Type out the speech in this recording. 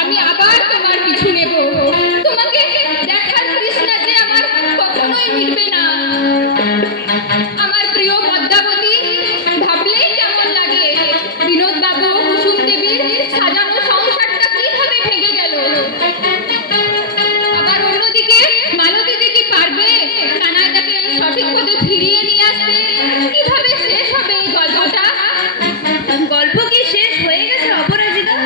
আমি আবার তোমার পিছু নেব। তোমাকে দেখার তৃষ্ণা যে আমার কখনোই মিটবে না। আমার প্রিয় পদ্মাবতী, ভাবলেই কেমন লাগে বিনোদ বাবু কুসুম দেবীর সাজানো সংসারটা কিভাবে ভেঙে গেল। আবার অন্যদিকে মালতী দিদি পারবে কানাইদাকে সঠিক পথে ফিরিয়ে নিয়ে আসতে? কিভাবে শেষ হবে এই গল্পটা? গল্প কি শেষ হয়ে গেছে অপরাজিতা?